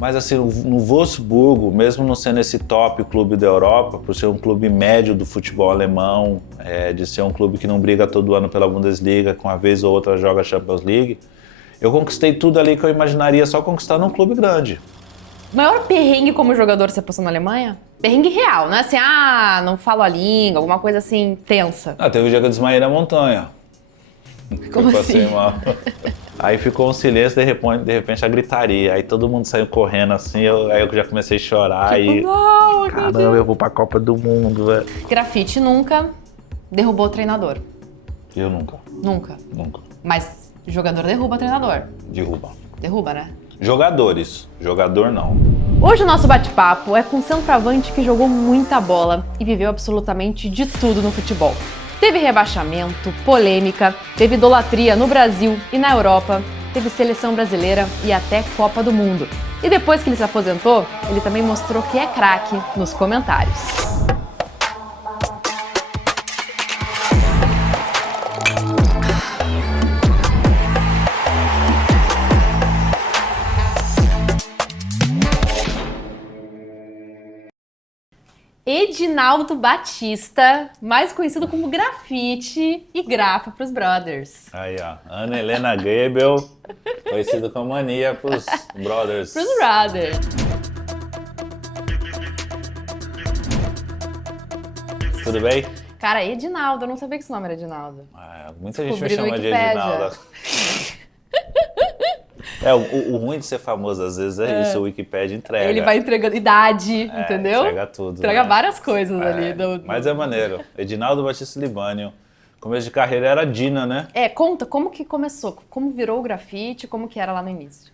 Mas assim, no Wolfsburgo, mesmo não sendo esse top clube da Europa, por ser um clube médio do futebol alemão, de ser um clube que não briga todo ano pela Bundesliga, com uma vez ou outra joga a Champions League, eu conquistei tudo ali que eu imaginaria só conquistar num clube grande. O maior perrengue como jogador você passou na Alemanha? Perrengue real, não é assim, não falo a língua, alguma coisa assim, tensa. Teve um dia que eu desmaiei na montanha. Como eu passei assim? mal. Aí ficou um silêncio, de repente a gritaria. Aí todo mundo saiu correndo assim, aí eu já comecei a chorar Não, caramba, eu vou pra Copa do Mundo, velho. Grafite nunca derrubou o treinador. Eu nunca. Nunca. Mas jogador derruba treinador. Derruba, né? Jogadores. Jogador não. Hoje o nosso bate-papo é com um centroavante que jogou muita bola e viveu absolutamente de tudo no futebol. Teve rebaixamento, polêmica, teve idolatria no Brasil e na Europa, teve seleção brasileira e até Copa do Mundo. E depois que ele se aposentou, ele também mostrou que é craque nos comentários. Edinaldo Batista, mais conhecido como Grafite e Grafa pros brothers. Aí, ó. Ana Helena Gebel, conhecido como Mania pros brothers. Pros brothers. Tudo bem? Cara, Edinaldo, eu não sabia que esse nome era Edinaldo. Muita gente me Descobri no chama de Wikipédia. Edinaldo. O ruim de ser famoso, às vezes, é isso, o Wikipédia entrega. Ele vai entregando idade, entendeu? Entrega tudo. Entrega né? várias coisas ali. Mas é maneiro. Edinaldo Batista Libânio. Começo de carreira era Dina, né? Conta, como que começou? Como virou o grafite? Como que era lá no início?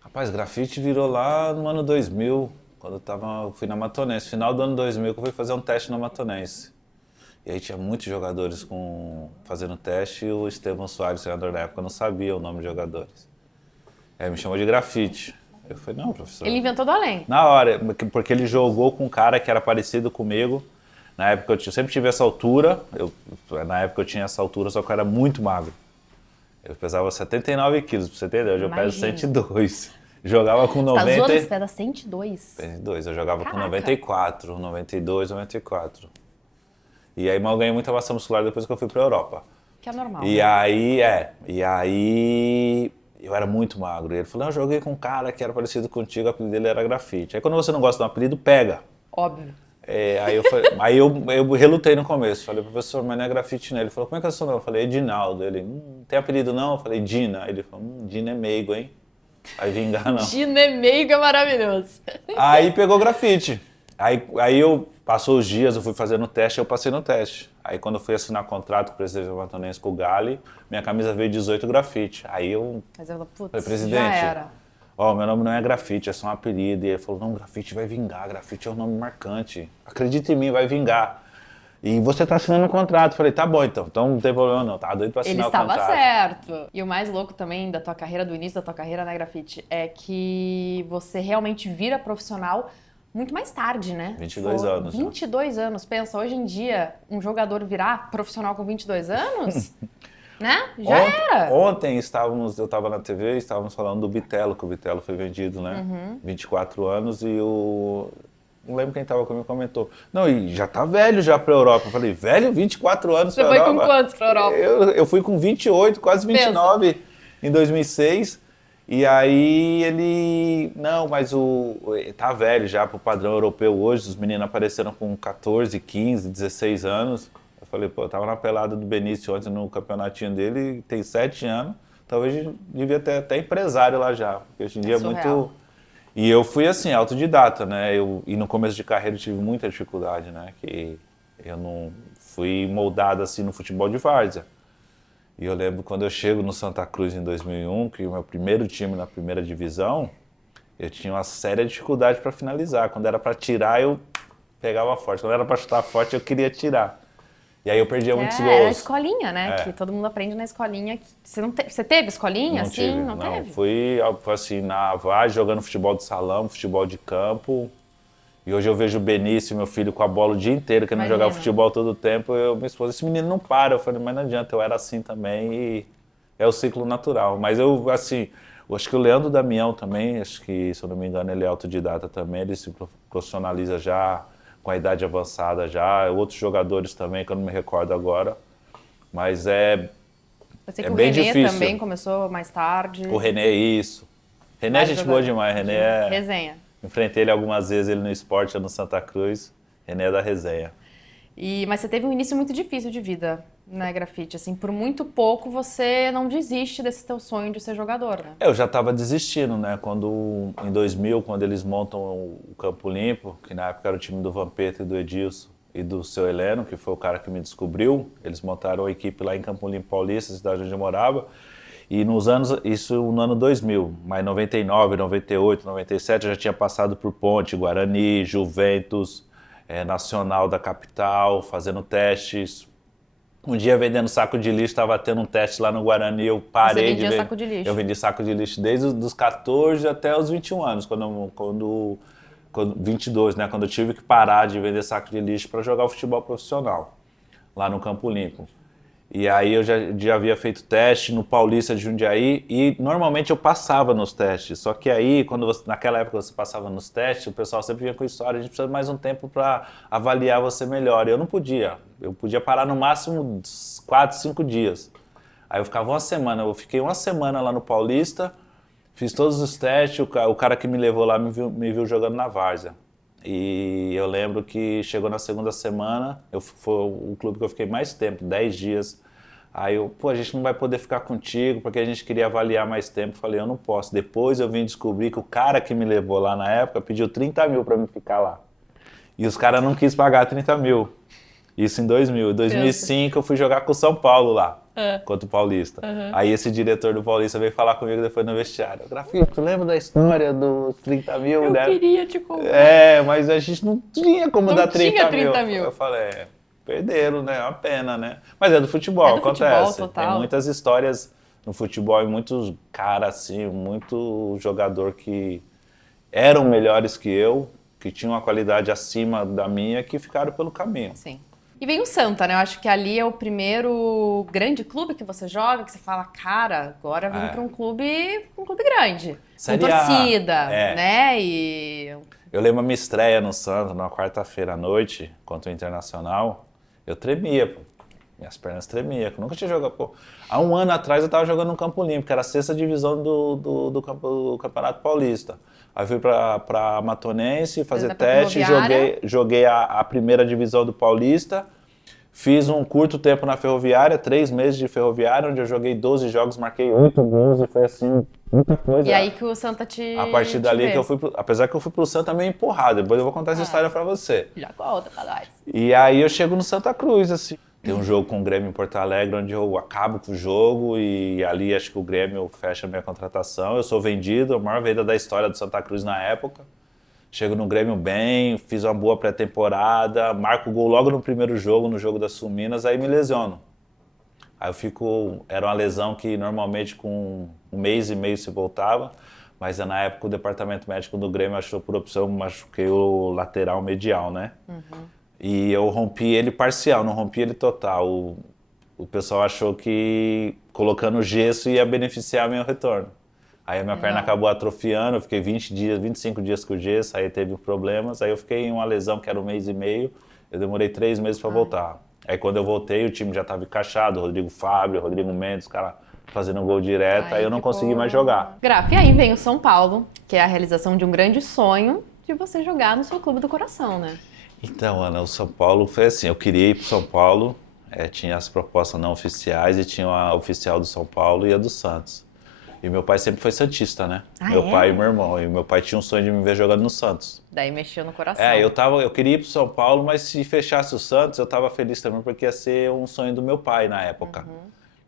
Rapaz, grafite virou lá no ano 2000, quando eu fui na Matonense. Final do ano 2000 que eu fui fazer um teste na Matonense. E aí tinha muitos jogadores fazendo teste e o Estevão Soares, treinador da época, não sabia o nome de jogadores. Aí me chamou de grafite. Eu falei, não, professor. Ele inventou do além. Na hora, porque ele jogou com um cara que era parecido comigo. Na época eu sempre tive essa altura. Na época eu tinha essa altura, só que eu era muito magro. Eu pesava 79 quilos, pra você entender. Hoje eu peso 102. Jogava com 90... Tá zoando, você pesa 102? 102, eu jogava Caraca. com 94, 92, 94. E aí mal ganhei muita massa muscular depois que eu fui pra Europa. Que é normal. E aí eu era muito magro. E ele falou, eu joguei com um cara que era parecido contigo, o apelido dele era Grafite. Aí quando você não gosta de um apelido, pega. Óbvio. Aí eu relutei no começo. Falei, professor, mas não é Grafite, né? Ele falou, como é que é o seu nome? Eu falei, Edinaldo. Ele, tem apelido não? Eu falei, Dina. Aí ele falou, Dina é meigo, hein? Vai vingar não. Dina é meigo, é maravilhoso. Aí pegou Grafite. Aí passou os dias, eu fui fazendo o teste, eu passei no teste. Aí quando eu fui assinar contrato com o presidente Matonense com o Gali, minha camisa veio 18 Grafite. Aí eu Mas eu falei, putz, presidente, já era. meu nome não é Grafite, é só um apelido. E ele falou, não, Grafite vai vingar, Grafite é um nome marcante. Acredita em mim, vai vingar. E você tá assinando um contrato. Eu falei, tá bom então não tem problema não, tá doido pra assinar o contrato. Ele estava certo. E o mais louco também da tua carreira, do início da tua carreira na Grafite, é que você realmente vira profissional muito mais tarde, né? 22 anos. 22 anos. Pensa, hoje em dia, um jogador virar profissional com 22 anos, né? Já era. Ontem eu tava na TV e estávamos falando do Bitelo, que o Bitelo foi vendido, né? 24 anos e não lembro quem tava comigo comentou. Não, e já tá velho já pra Europa. Eu falei, velho, 24 anos pra Europa? Você foi com quantos pra Europa? Eu fui com 28, quase 29 em 2006. E aí ele, não, mas tá velho já pro padrão europeu hoje, os meninos apareceram com 14, 15, 16 anos. Eu falei, eu tava na pelada do Benício ontem no campeonatinho dele, tem 7 anos, talvez devia ter até empresário lá já, porque hoje em dia é muito... E eu fui assim, autodidata, né, e no começo de carreira eu tive muita dificuldade, né, que eu não fui moldado assim no futebol de várzea. E eu lembro quando eu chego no Santa Cruz em 2001, que o meu primeiro time na primeira divisão, eu tinha uma séria dificuldade para finalizar. Quando era para tirar, eu pegava forte. Quando era para chutar forte, eu queria tirar. E aí eu perdia muitos gols. Era a escolinha, né? Que todo mundo aprende na escolinha. Você teve escolinha? Não assim? tive, não teve? Fui assim, na Vaz, jogando futebol de salão, futebol de campo. E hoje eu vejo o Benício, meu filho, com a bola o dia inteiro, querendo jogar futebol todo o tempo. Minha esposa, esse menino não para. Eu falei, mas não adianta, eu era assim também e é o ciclo natural. Mas eu, assim, Eu acho que o Leandro Damião também, acho que, se eu não me engano, ele é autodidata também, ele se profissionaliza já com a idade avançada já. Outros jogadores também, que eu não me recordo agora. Mas Eu sei que o bem René difícil. também começou mais tarde. O René, isso. René é gente boa demais, René é... Resenha. Enfrentei ele algumas vezes, ele no esporte, no Santa Cruz. René é da resenha. Mas você teve um início muito difícil de vida, né, Grafite? Assim, por muito pouco você não desiste desse teu sonho de ser jogador, né? Eu já estava desistindo, né? Em 2000, quando eles montam o Campo Limpo, que na época era o time do Vampeta e do Edilson e do seu Heleno, que foi o cara que me descobriu. Eles montaram a equipe lá em Campo Limpo Paulista, cidade onde eu morava. E isso no ano 2000, mas 99, 98, 97 eu já tinha passado por Ponte, Guarani, Juventus, Nacional da capital, fazendo testes. Um dia vendendo saco de lixo, estava tendo um teste lá no Guarani, eu parei de vender. Saco de lixo? Eu vendi saco de lixo desde os 14 até os 21 anos, 22, né? Quando eu tive que parar de vender saco de lixo para jogar o futebol profissional, lá no Campo Limpo. E aí eu já havia feito teste no Paulista de Jundiaí e normalmente eu passava nos testes. Só que aí, naquela época você passava nos testes, o pessoal sempre vinha com história, a gente precisa de mais um tempo para avaliar você melhor. E eu não podia. Eu podia parar no máximo 4, 5 dias. Aí eu fiquei uma semana lá no Paulista, fiz todos os testes, o cara que me levou lá me viu jogando na várzea. E eu lembro que chegou na segunda semana, foi o clube que eu fiquei mais tempo, 10 dias. Aí a gente não vai poder ficar contigo, porque a gente queria avaliar mais tempo. Falei, eu não posso. Depois eu vim descobrir que o cara que me levou lá na época pediu 30 mil para me ficar lá. E os caras não quis pagar 30 mil. Isso em 2000. Em 2005 eu fui jogar com o São Paulo lá, contra o Paulista. Aí esse diretor do Paulista veio falar comigo depois no vestiário. Grafite, tu lembra da história dos 30 mil? Eu queria te contar. Mas a gente não tinha como dar 30 mil. Eu falei, perderam, né? É uma pena, né? Mas é do futebol, acontece. Futebol, total. Tem muitas histórias no futebol e muitos caras, assim, muito jogador que eram melhores que eu, que tinham uma qualidade acima da minha, que ficaram pelo caminho. Sim. E vem o Santa, né? Eu acho que ali é o primeiro grande clube que você joga, que você fala, cara, agora vim para um clube grande. Série com torcida, A. né? E... Eu lembro a minha estreia no Santa, numa quarta-feira à noite, contra o Internacional. Eu tremia, pô. Minhas pernas tremiam. Eu nunca tinha jogado, pô. Há um ano atrás eu tava jogando no Campo Limpo, que era a 6ª divisão do Campeonato Paulista. Aí fui pra Matonense fazer teste, joguei a 1ª divisão do Paulista. Fiz um curto tempo na Ferroviária, 3 meses de Ferroviária, onde eu joguei 12 jogos, marquei 8 gols e foi assim, muita coisa. E aí que o Santa A partir dali que eu fui apesar que eu fui pro Santa meio empurrado, depois eu vou contar essa história pra você. Já conta pra nós. E aí eu chego no Santa Cruz, assim. Tem um jogo com o Grêmio em Porto Alegre, onde eu acabo com o jogo e ali acho que o Grêmio fecha a minha contratação. Eu sou vendido, a maior venda da história do Santa Cruz na época. Chego no Grêmio bem, fiz uma boa pré-temporada, marco o gol logo no primeiro jogo, no jogo da Sul-Minas, aí me lesiono. Aí era uma lesão que normalmente com 1 mês e meio se voltava, mas na época o departamento médico do Grêmio achou por opção, machuquei o lateral medial, né? E eu rompi ele parcial, não rompi ele total. O pessoal achou que colocando gesso ia beneficiar meu retorno. Aí a minha perna acabou atrofiando, eu fiquei 25 dias com gesso, aí teve problemas, aí eu fiquei em uma lesão que era 1 mês e meio, eu demorei 3 meses para voltar. Aí quando eu voltei, o time já estava encaixado, Rodrigo Fábio, Rodrigo Mendes, os caras fazendo gol direto, aí eu não consegui mais jogar. Graf, e aí vem o São Paulo, que é a realização de um grande sonho de você jogar no seu clube do coração, né? Então, Ana, o São Paulo foi assim, eu queria ir pro São Paulo, tinha as propostas não oficiais e tinha a oficial do São Paulo e a do Santos. E meu pai sempre foi santista, né? Meu pai e meu irmão. E meu pai tinha um sonho de me ver jogando no Santos. Daí mexeu no coração. Eu queria ir pro São Paulo, mas se fechasse o Santos, eu tava feliz também, porque ia ser um sonho do meu pai na época.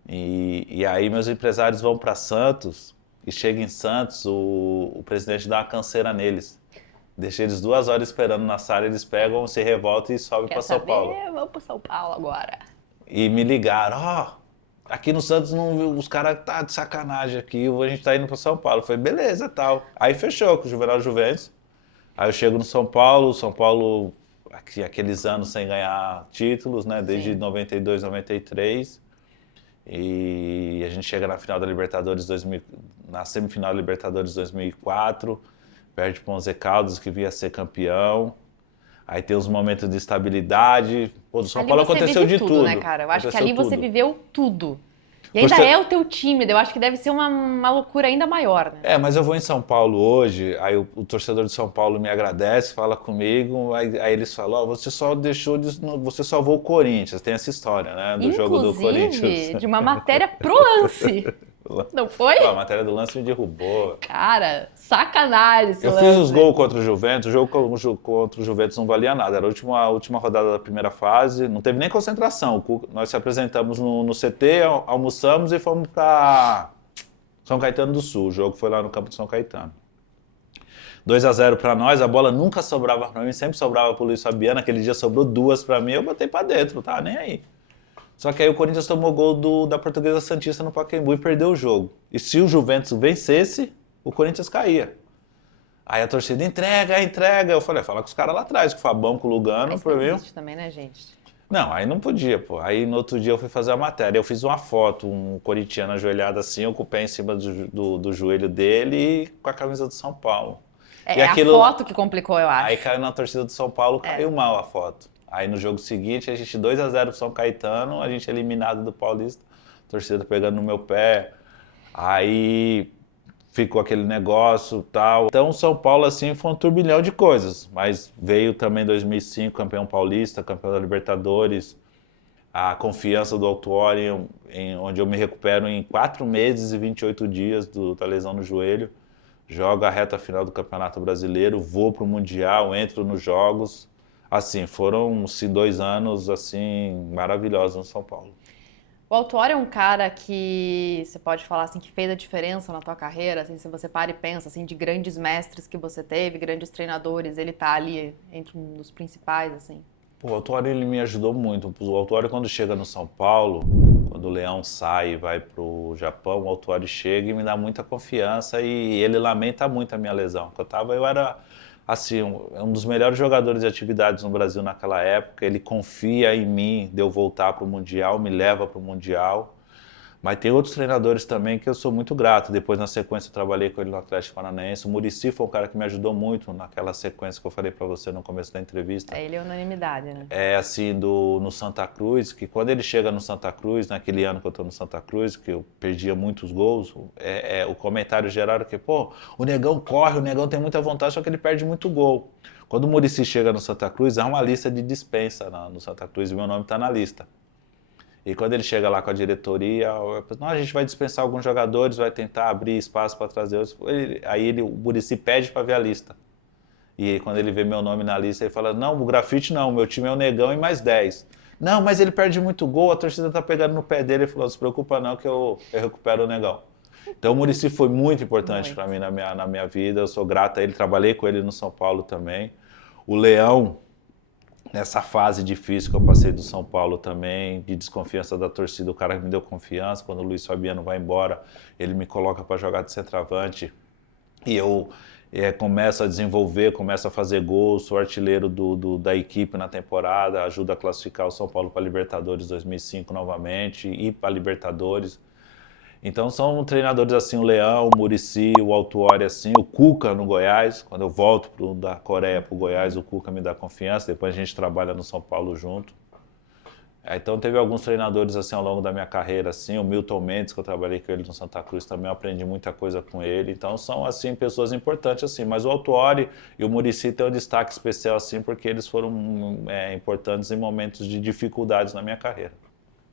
E aí meus empresários vão para Santos, e chega em Santos, o presidente dá uma canseira neles. Deixa eles 2 horas esperando na sala, eles pegam, se revoltam e sobem para São Paulo. Vamos pro São Paulo agora. E me ligaram, aqui no Santos os caras tá de sacanagem aqui, a gente tá indo para São Paulo. Eu falei, beleza, tal. Aí fechou com o Juvenal Juventus. Aí eu chego no São Paulo, aqueles anos sem ganhar títulos, né, desde 92, 93. E a gente chega na final da Libertadores 2000, na semifinal da Libertadores 2004, perde para o Once Caldas, que vinha ser campeão. Aí tem uns momentos de estabilidade. Pô, do São Paulo aconteceu de tudo, né, cara? Eu acho que ali você viveu tudo. E ainda é o teu time, eu acho que deve ser uma loucura ainda maior, né? Mas eu vou em São Paulo hoje, aí o torcedor de São Paulo me agradece, fala comigo, aí eles falam, você só você salvou o Corinthians, tem essa história, né, do jogo do Corinthians. Inclusive, de uma matéria pro Lance. Não foi? Pô, a matéria do Lance me derrubou. Cara, sacanagem esse lance. Eu fiz os gols contra o Juventus, o jogo contra o Juventus não valia nada, era a última rodada da primeira fase, não teve nem concentração. Nós se apresentamos no CT, almoçamos e fomos para São Caetano do Sul. O jogo foi lá no campo de São Caetano. 2-0 para nós, a bola nunca sobrava para mim, sempre sobrava para o Luiz Fabiano. Aquele dia sobrou 2 para mim, eu botei para dentro, tá nem aí. Só que aí o Corinthians tomou gol da Portuguesa Santista no Pacaembu e perdeu o jogo. E se o Juventus vencesse, o Corinthians caía. Aí a torcida entrega. Eu falei, fala com os caras lá atrás, com o Fabão, com o Lugano. Mas não existe também, né, gente? Não, aí não podia, pô. Aí no outro dia eu fui fazer a matéria. Eu fiz uma foto, um corintiano ajoelhado assim, eu com o pé em cima do joelho dele e com a camisa do São Paulo. E aquilo, a foto que complicou, eu acho. Aí caiu na torcida do São Paulo, caiu mal a foto. Aí no jogo seguinte, a gente 2-0 pro São Caetano, a gente eliminado do Paulista, torcida pegando no meu pé, aí ficou aquele negócio e tal. Então São Paulo assim foi um turbilhão de coisas, mas veio também 2005, campeão paulista, campeão da Libertadores, a confiança do Autuori, onde eu me recupero em 4 meses e 28 dias da lesão no joelho, jogo a reta final do Campeonato Brasileiro, vou pro Mundial, entro nos jogos. Assim, foram 2 anos assim, maravilhosos no São Paulo. O Autuori é um cara que você pode falar assim, que fez a diferença na tua carreira, assim, se você para e pensa assim, de grandes mestres que você teve, grandes treinadores, ele tá ali entre um dos principais, assim. O Autuori, ele me ajudou muito. O Autuori, quando chega no São Paulo, quando o Leão sai e vai pro Japão, o Autuori chega e me dá muita confiança e ele lamenta muito a minha lesão. Eu era assim, um dos melhores jogadores de atividades no Brasil naquela época. Ele confia em mim de eu voltar para o Mundial, me leva para o Mundial. Mas tem outros treinadores também que eu sou muito grato. Depois, na sequência, eu trabalhei com ele no Atlético Paranaense. O Muricy foi um cara que me ajudou muito naquela sequência que eu falei para você no começo da entrevista. Ele é unanimidade, né? Assim, no Santa Cruz, que quando ele chega no Santa Cruz, naquele ano que eu estou no Santa Cruz, que eu perdia muitos gols, o comentário geral era que, pô, o Negão corre, o Negão tem muita vontade, só que ele perde muito gol. Quando o Muricy chega no Santa Cruz, há uma lista de dispensa no Santa Cruz e meu nome está na lista. E quando ele chega lá com a diretoria, a gente vai dispensar alguns jogadores, vai tentar abrir espaço para trazer outros. O Muricy pede para ver a lista. E quando ele vê meu nome na lista, ele fala, não, o Grafite não, meu time é o Negão e mais 10. Não, mas ele perde muito gol, a torcida tá pegando no pé dele. Ele falou, não se preocupa não que eu recupero o Negão. Então o Muricy foi muito importante para mim na minha vida, eu sou grato a ele, trabalhei com ele no São Paulo também. O Leão, nessa fase difícil que eu passei do São Paulo também, de desconfiança da torcida, o cara me deu confiança. Quando o Luiz Fabiano vai embora, ele me coloca para jogar de centroavante e eu começo a desenvolver, começo a fazer gols, sou artilheiro da equipe na temporada, ajudo a classificar o São Paulo para a Libertadores 2005 novamente, e para a Libertadores. Então são treinadores assim, o Leão, o Muricy, o Autuori, assim, o Cuca no Goiás. Quando eu volto da Coreia para o Goiás, o Cuca me dá confiança, depois a gente trabalha no São Paulo junto. Então teve alguns treinadores assim ao longo da minha carreira, assim, o Milton Mendes, que eu trabalhei com ele no Santa Cruz, também eu aprendi muita coisa com ele. Então são assim pessoas importantes assim, mas o Autuori e o Muricy têm um destaque especial assim, porque eles foram importantes em momentos de dificuldades na minha carreira.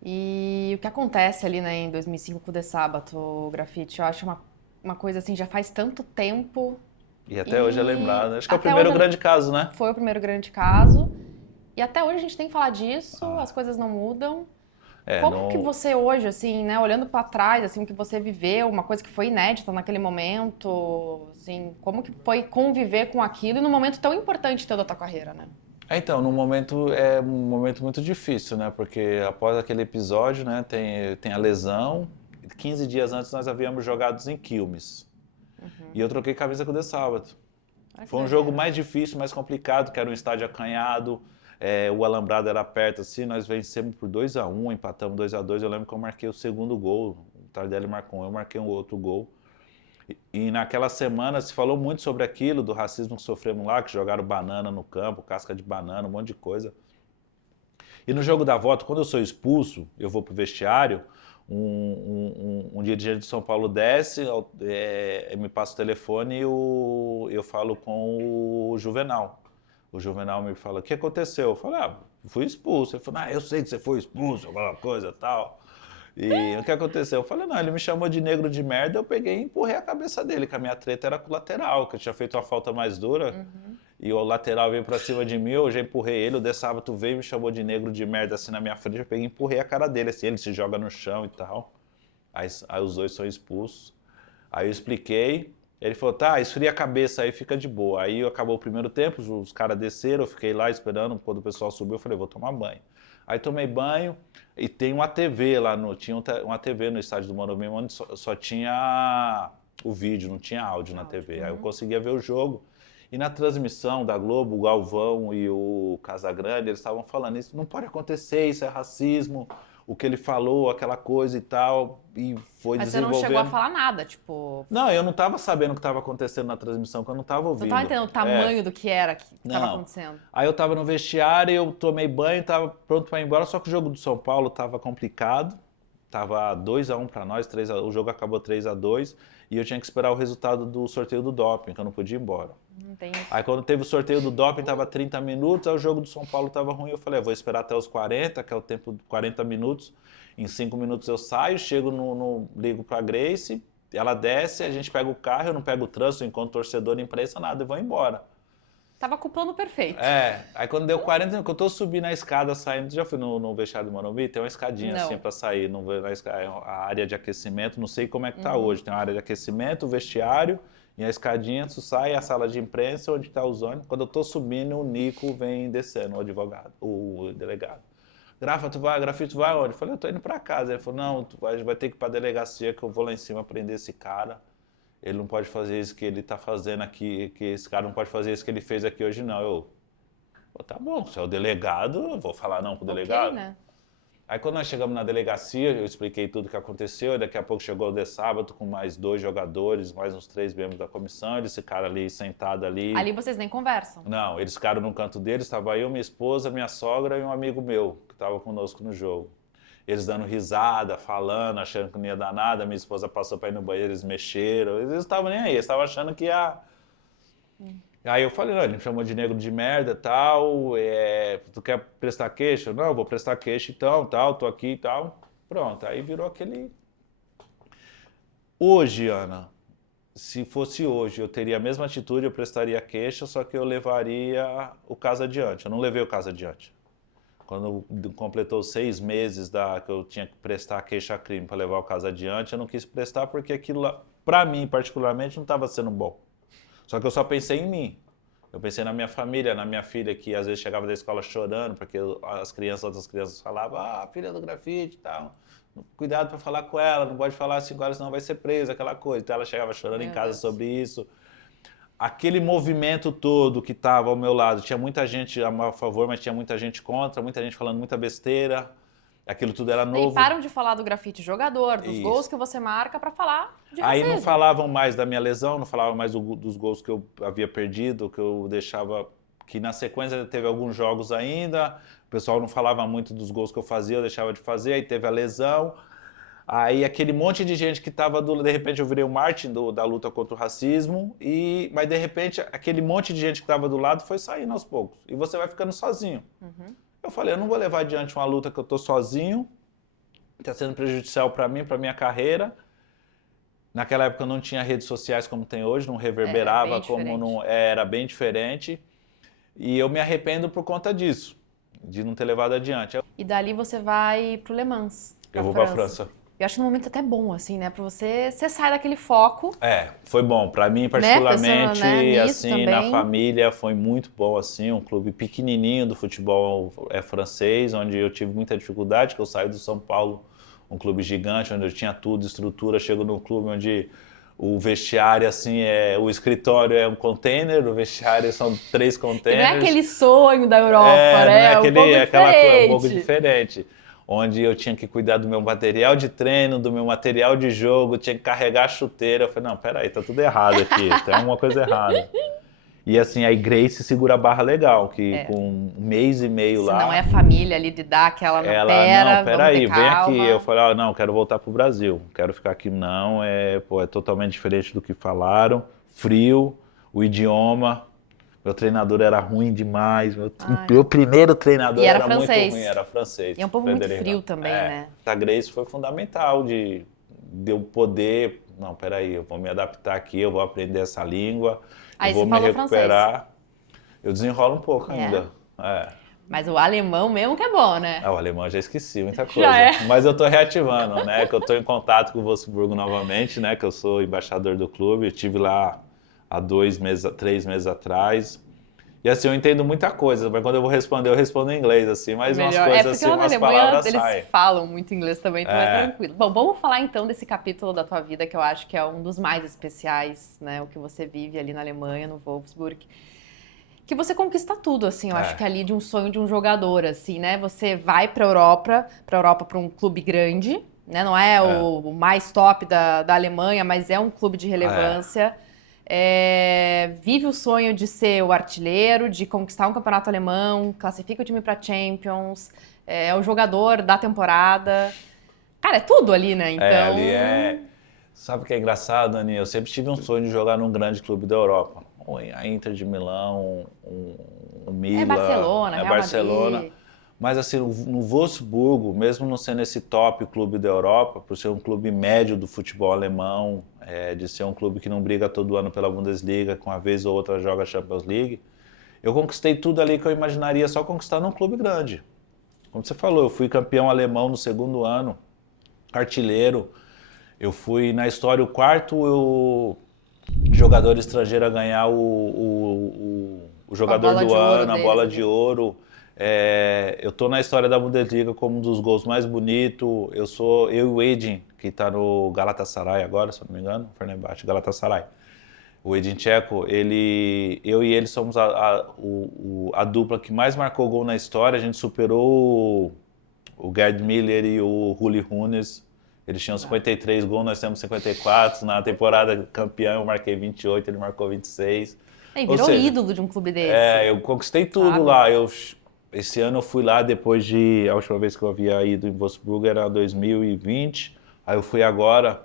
E o que acontece ali, né, em 2005 com o De Sábato, Grafite, eu acho uma coisa assim, já faz tanto tempo. E até hoje é lembrado. Acho que é o primeiro grande caso, né? Foi o primeiro grande caso. E até hoje a gente tem que falar disso, as coisas não mudam. Como que você hoje, assim, né, olhando para trás, assim, o que você viveu, uma coisa que foi inédita naquele momento, assim, como que foi conviver com aquilo e num momento tão importante toda a tua carreira, né? Então, num momento, é um momento muito difícil, né? Porque após aquele episódio, né, tem a lesão. 15 dias antes nós havíamos jogado em Quilmes. E eu troquei camisa com o De Sábato. Foi um jogo mais difícil, mais complicado, que era um estádio acanhado. o alambrado era perto, assim, nós vencemos por 2-1, empatamos 2-2, eu lembro que eu marquei o segundo gol, o Tardelli marcou um, eu marquei um outro gol. E naquela semana se falou muito sobre aquilo, do racismo que sofremos lá, que jogaram banana no campo, casca de banana, um monte de coisa. E no jogo da volta, quando eu sou expulso, eu vou pro vestiário, um dirigente de São Paulo desce, me passa o telefone e eu falo com o Juvenal. O Juvenal me fala, o que aconteceu? Eu falo, fui expulso. Ele falou, eu sei que você foi expulso, alguma coisa e tal. E o que aconteceu? Eu falei, não, ele me chamou de negro de merda, eu peguei e empurrei a cabeça dele, que a minha treta era com o lateral, que eu tinha feito uma falta mais dura, e o lateral veio pra cima de mim, eu já empurrei ele, o De Sábato veio e me chamou de negro de merda assim na minha frente, eu peguei e empurrei a cara dele, assim, ele se joga no chão e tal, aí os dois são expulsos, aí eu expliquei, ele falou, tá, esfria a cabeça aí, fica de boa, aí acabou o primeiro tempo, os caras desceram, eu fiquei lá esperando, quando o pessoal subiu, eu falei, vou tomar banho. Aí tomei banho e tem uma TV lá, tinha uma TV no estádio do Morumbi, onde só tinha o vídeo, não tinha áudio na TV. Aí eu conseguia ver o jogo. E na transmissão da Globo, o Galvão e o Casagrande, eles estavam falando, isso não pode acontecer, isso é racismo, o que ele falou, aquela coisa e tal, e foi Mas desenvolvendo. você não chegou a falar nada, tipo... Não, eu não estava sabendo o que estava acontecendo na transmissão, que eu não estava ouvindo. Você não estava entendendo o tamanho do que era que estava Não. acontecendo. Aí eu estava no vestiário, eu tomei banho, estava pronto para ir embora, só que o jogo do São Paulo estava complicado, estava 2-1 para nós, o jogo acabou 3-2, e eu tinha que esperar o resultado do sorteio do doping, que eu não podia ir embora. Aí quando teve o sorteio do doping, estava 30 minutos, aí o jogo do São Paulo estava ruim, eu falei, vou esperar até os 40, que é o tempo de 40 minutos, em 5 minutos eu saio, chego ligo para a Grace, ela desce, a gente pega o carro, eu não pego o trânsito, enquanto torcedor, imprensa, nada, e vou embora. Tava com o plano perfeito. Aí quando deu 40 minutos, que eu tô subindo a escada, saindo, já fui no vestiário do Morumbi, tem uma escadinha assim para sair, a área de aquecimento, não sei como é que tá hoje, tem uma área de aquecimento, o vestiário, e a escadinha, tu sai, a sala de imprensa, onde tá os ônibus, quando eu tô subindo, o Nico vem descendo, o advogado, o delegado. Grafite, tu vai onde? Eu falei, eu tô indo pra casa. Ele falou, não, tu vai ter que ir pra delegacia que eu vou lá em cima prender esse cara. Ele não pode fazer isso que ele tá fazendo aqui, que esse cara não pode fazer isso que ele fez aqui hoje não. Tá bom, se é o delegado, eu vou falar não pro delegado. Né? Aí quando nós chegamos na delegacia, eu expliquei tudo o que aconteceu, e daqui a pouco chegou o De Sábado com mais 2 jogadores, mais uns 3 membros da comissão, eles ficaram ali, sentados ali. Ali vocês nem conversam? Não, eles ficaram no canto deles, estava eu, minha esposa, minha sogra e um amigo meu, que estava conosco no jogo. Eles dando risada, falando, achando que não ia dar nada, minha esposa passou para ir no banheiro, eles mexeram, eles não estavam nem aí, eles estavam achando que ia... Aí eu falei, não, ele me chamou de negro de merda e tal, tu quer prestar queixa? Não, eu vou prestar queixa então, tal, tô aqui e tal. Pronto, aí virou aquele... Hoje, Ana, se fosse hoje, eu teria a mesma atitude, eu prestaria queixa, só que eu levaria o caso adiante. Eu não levei o caso adiante. Quando completou 6 meses que eu tinha que prestar queixa-crime para levar o caso adiante, eu não quis prestar porque aquilo, para mim particularmente, não estava sendo bom. Só que eu só pensei em mim. Eu pensei na minha família, na minha filha, que às vezes chegava da escola chorando, porque outras crianças falavam, filha do grafite e tal, cuidado para falar com ela, não pode falar assim agora, senão vai ser presa, aquela coisa. Então ela chegava chorando em casa sobre isso. Aquele movimento todo que estava ao meu lado, tinha muita gente a favor, mas tinha muita gente contra, muita gente falando muita besteira. Aquilo tudo era novo. E param de falar do grafite jogador, dos gols que você marca para falar de racismo. Aí não falavam mais da minha lesão, não falavam mais dos gols que eu havia perdido, que eu deixava... Que na sequência teve alguns jogos ainda, o pessoal não falava muito dos gols que eu fazia, eu deixava de fazer, aí teve a lesão. Aí aquele monte de gente que estava, de repente eu virei o Martin da luta contra o racismo, mas de repente aquele monte de gente que estava do lado foi saindo aos poucos. E você vai ficando sozinho. Eu falei, eu não vou levar adiante uma luta que eu estou sozinho, está sendo prejudicial para mim, para minha carreira. Naquela época não tinha redes sociais como tem hoje, não reverberava como não era, bem diferente. E eu me arrependo por conta disso, de não ter levado adiante. E dali você vai pro Le Mans. Eu vou para a França. Eu acho que no momento até bom, assim, né? Pra você sai daquele foco. Foi bom. Pra mim, particularmente, né? assim, na família, foi muito bom, assim, um clube pequenininho do futebol francês, onde eu tive muita dificuldade, que eu saí do São Paulo, um clube gigante, onde eu tinha tudo, estrutura, chego num clube onde O vestiário, assim, o escritório é um container, o vestiário são 3 containers. Não é aquele sonho da Europa, né? Não é um pouco aquela coisa, um pouco diferente. diferente. Onde eu tinha que cuidar do meu material de treino, do meu material de jogo, tinha que carregar a chuteira. Eu falei, não, peraí, tá tudo errado aqui, tem alguma coisa errada. E assim, aí Grace segura a barra legal, que com um mês e meio lá... Se não é a família ali de dar aquela não, peraí, vem aqui. Eu falei, não, quero voltar pro Brasil, quero ficar aqui não, é totalmente diferente do que falaram, frio, o idioma, meu treinador era ruim demais, meu primeiro treinador era muito ruim, era francês. E é um povo muito frio também, né? A Grace foi fundamental de eu poder, não, peraí, eu vou me adaptar aqui, eu vou aprender essa língua, eu vou me recuperar. Francês. Eu desenrolo um pouco ainda. Mas o alemão mesmo que é bom, né? O alemão eu já esqueci muita coisa. Mas eu tô reativando, né? Que eu tô em contato com o Wolfsburgo novamente, né? Que eu sou embaixador do clube. Eu estive lá há 3 meses atrás. E assim, eu entendo muita coisa, mas quando eu vou responder, eu respondo em inglês, assim, mas umas coisas assim, umas palavras saem. Eles falam muito inglês também, então é tranquilo. Bom, vamos falar então desse capítulo da tua vida, que eu acho que é um dos mais especiais, né? O que você vive ali na Alemanha, no Wolfsburg. Que você conquista tudo, assim, eu acho que é ali de um sonho de um jogador, assim, né? Você vai pra Europa pra um clube grande, né? Não é o mais top da Alemanha, mas é um clube de relevância. Vive o sonho de ser o artilheiro, de conquistar um campeonato alemão, classifica o time pra Champions, é o jogador da temporada. Cara, é tudo ali, né? Então... Sabe o que é engraçado, Dani? Eu sempre tive um sonho de jogar num grande clube da Europa. A Inter de Milão, o Milan, Barcelona, Barcelona. Mas assim, no Wolfsburgo, mesmo não sendo esse top clube da Europa, por ser um clube médio do futebol alemão, de ser um clube que não briga todo ano pela Bundesliga, com uma vez ou outra joga a Champions League, eu conquistei tudo ali que eu imaginaria só conquistar num clube grande. Como você falou, eu fui campeão alemão no 2º ano, artilheiro. Eu fui, na história, o 4º jogador estrangeiro a ganhar o jogador do ano, a bola de ouro. Eu tô na história da Bundesliga como um dos gols mais bonitos. Eu e o Edin, que está no Galatasaray agora, se eu não me engano, Fenerbahçe, Galatasaray. O Edin Dzeko, eu e ele somos a dupla que mais marcou gol na história. A gente superou o Gerd Müller e o Uli Hoeneß. Eles tinham 53 gols, nós temos 54. Na temporada campeã eu marquei 28, ele marcou 26. E virou ídolo de um clube desse. Eu conquistei tudo lá. Esse ano eu fui lá a última vez que eu havia ido em Wolfsburgo era 2020. Aí eu fui agora,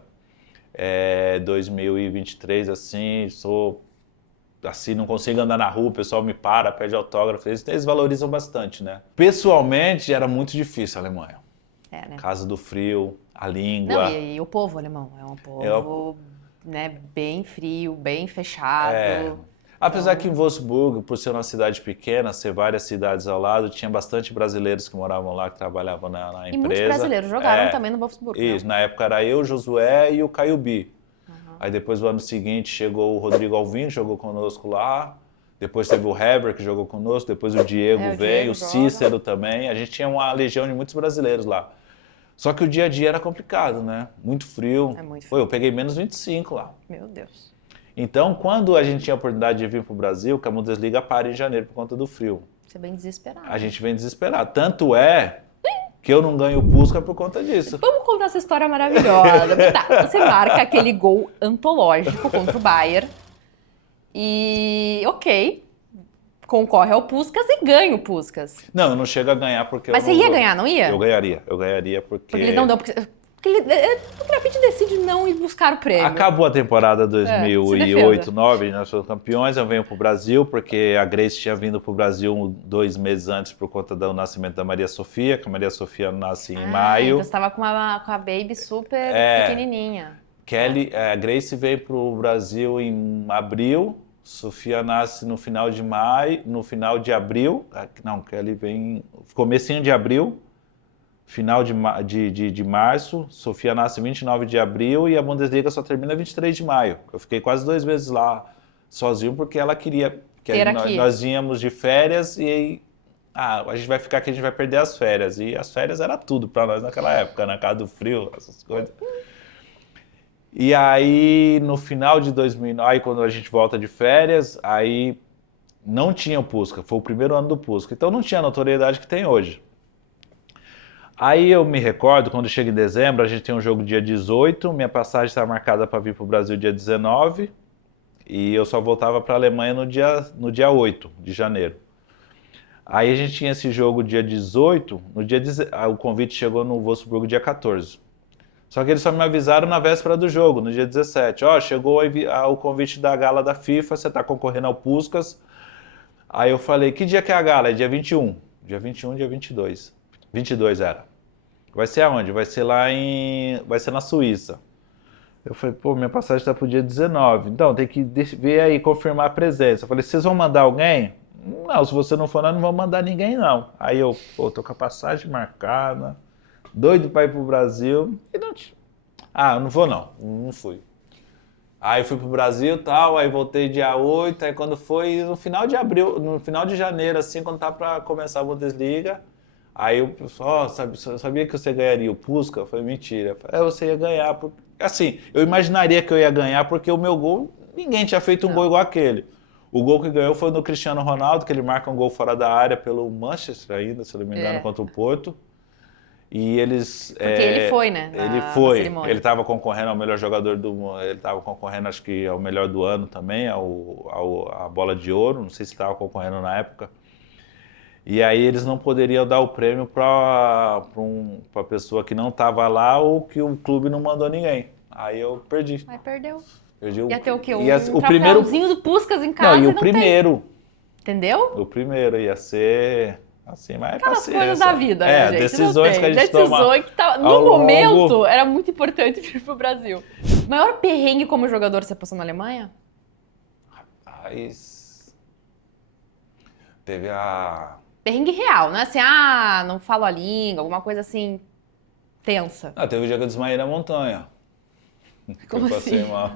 2023, assim, não consigo andar na rua, o pessoal me para, pede autógrafo. Eles valorizam bastante, né? Pessoalmente, era muito difícil a Alemanha. Né? Casa do frio, a língua. Não, e o povo alemão é um povo né, bem frio, bem fechado. Apesar que em Wolfsburgo, por ser uma cidade pequena, ser várias cidades ao lado, tinha bastante brasileiros que moravam lá, que trabalhavam na empresa. E muitos brasileiros jogaram também no Wolfsburgo. Isso, na época era eu, Josué e o Caio Bi. Aí depois, no ano seguinte, chegou o Rodrigo Alvim, jogou conosco lá. Depois teve o Heber, que jogou conosco. Depois o Diego veio, o Cícero também. A gente tinha uma legião de muitos brasileiros lá. Só que o dia a dia era complicado, né? Muito frio. Muito frio. Eu peguei menos 25 lá. Meu Deus. Então, quando a gente tinha a oportunidade de vir para o Brasil, que a Bundesliga para em janeiro por conta do frio. Você vem desesperado. A gente vem desesperado. Tanto é que eu não ganho o Puskas por conta disso. Vamos contar essa história maravilhosa. Você marca aquele gol antológico contra o Bayern. E, concorre ao Puskas e ganha o Puskas. Não, eu não chego a ganhar porque Mas você ia ganhar, não ia? Eu ganharia porque... Porque eles não dão... Porque o grafite decide não ir buscar o prêmio. Acabou a temporada 2008-2009, nós fomos campeões, eu venho para o Brasil, porque a Grace tinha vindo para o Brasil 2 meses antes por conta do nascimento da Maria Sofia, que a Maria Sofia nasce em maio. Então você estava com a baby super pequenininha. A Grace veio para o Brasil em abril, Sofia nasce no final de abril, não, Kelly vem comecinho de abril, final de março, Sofia nasce 29 de abril e a Bundesliga só termina 23 de maio. Eu fiquei quase 2 meses lá sozinho porque ela queria que nós vínhamos de férias e a gente vai ficar aqui, a gente vai perder as férias. E as férias era tudo para nós naquela época, na casa do frio, essas coisas. E aí, no final de 2009, aí quando a gente volta de férias, aí não tinha o Puska, foi o primeiro ano do Puska, então não tinha a notoriedade que tem hoje. Aí eu me recordo, quando chega em dezembro, a gente tem um jogo dia 18, minha passagem estava marcada para vir para o Brasil dia 19, e eu só voltava para a Alemanha no dia 8 de janeiro. Aí a gente tinha esse jogo dia 18, o convite chegou no Wolfsburgo dia 14. Só que eles só me avisaram na véspera do jogo, no dia 17. Chegou o convite da gala da FIFA, você está concorrendo ao Puskás. Aí eu falei, que dia que é a gala? É dia 21. Dia 21, dia 22. 22 era. Vai ser aonde? Vai ser vai ser na Suíça. Eu falei, minha passagem está pro dia 19. Então, tem que ver aí, confirmar a presença. Eu falei, vocês vão mandar alguém? Não, se você não for, nós não vamos mandar ninguém, não. Aí eu, tô com a passagem marcada, doido para ir pro Brasil. E não tinha. Eu não vou, não. Não fui. Aí eu fui pro Brasil e tal, aí voltei dia 8, aí quando foi no final de abril, no final de janeiro, assim, quando tá para começar a Bundesliga, aí o pessoal, sabia que você ganharia o Puska? Eu falei, mentira. Eu falei, você ia ganhar. Assim, eu imaginaria que eu ia ganhar porque o meu gol, ninguém tinha feito um gol igual aquele. O gol que ganhou foi no Cristiano Ronaldo, que ele marca um gol fora da área pelo Manchester ainda, se não me engano, contra o Porto. E eles... Porque ele foi, né? Ele foi. Ele estava concorrendo ao melhor jogador do mundo. Ele estava concorrendo, acho que ao melhor do ano também, a bola de ouro. Não sei se estava concorrendo na época. E aí eles não poderiam dar o prêmio para pessoa que não estava lá ou que o clube não mandou ninguém. Aí eu perdi. Aí perdeu. Ia ter o quê? O troféuzinho do Puskás em casa. Não, e o primeiro. Entendeu? O primeiro ia ser... Assim, mas aquelas coisas da vida, né, gente? Decisões que a gente toma. Decisões que no momento era muito importante vir pro Brasil. O maior perrengue como jogador você passou na Alemanha? Rapaz... Teve a... Perrengue real, não é assim, não falo a língua, alguma coisa assim, tensa. Teve o dia que eu desmaiei na montanha. Como eu passei assim? mal.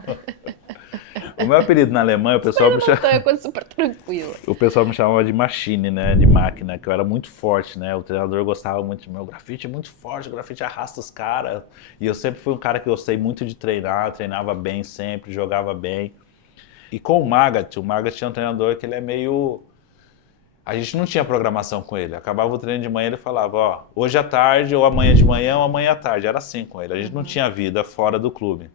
O meu apelido na Alemanha, o pessoal me chamava... É coisa super tranquila. O pessoal me chamava de machine, né? De máquina, que eu era muito forte, né? O treinador gostava muito de mim. O grafite é muito forte, o grafite arrasta os caras. E eu sempre fui um cara que gostei muito de treinar, treinava bem sempre, jogava bem. E com o Magath tinha um treinador que ele é meio... A gente não tinha programação com ele. Acabava o treino de manhã, ele falava, hoje à tarde, ou amanhã de manhã, ou amanhã à tarde. Era assim com ele. A gente não tinha vida fora do clube.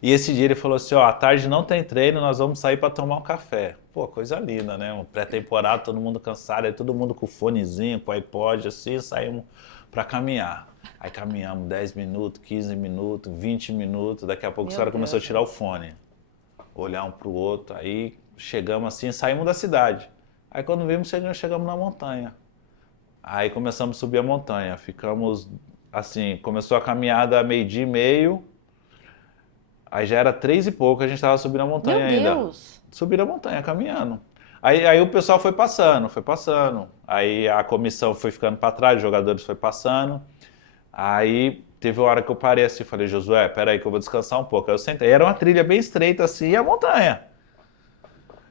E esse dia ele falou assim, à tarde não tem treino, nós vamos sair para tomar um café. Coisa linda, né? Uma pré-temporada, todo mundo cansado, aí todo mundo com o fonezinho, com o iPod, assim, saímos para caminhar. Aí caminhamos 10 minutos, 15 minutos, 20 minutos, daqui a pouco a senhora começou a tirar o fone. Olhar um pro outro, aí chegamos assim, saímos da cidade. Aí quando vimos, chegamos na montanha. Aí começamos a subir a montanha, ficamos assim, começou a caminhada meio-dia e meio, aí já era 3 e pouco, a gente estava subindo a montanha ainda. Meu Deus! Subindo a montanha, caminhando. Aí o pessoal foi passando. Aí a comissão foi ficando para trás, os jogadores foi passando. Aí teve uma hora que eu parei assim, falei, Josué, peraí que eu vou descansar um pouco. Aí eu sentei, era uma trilha bem estreita assim, e a montanha.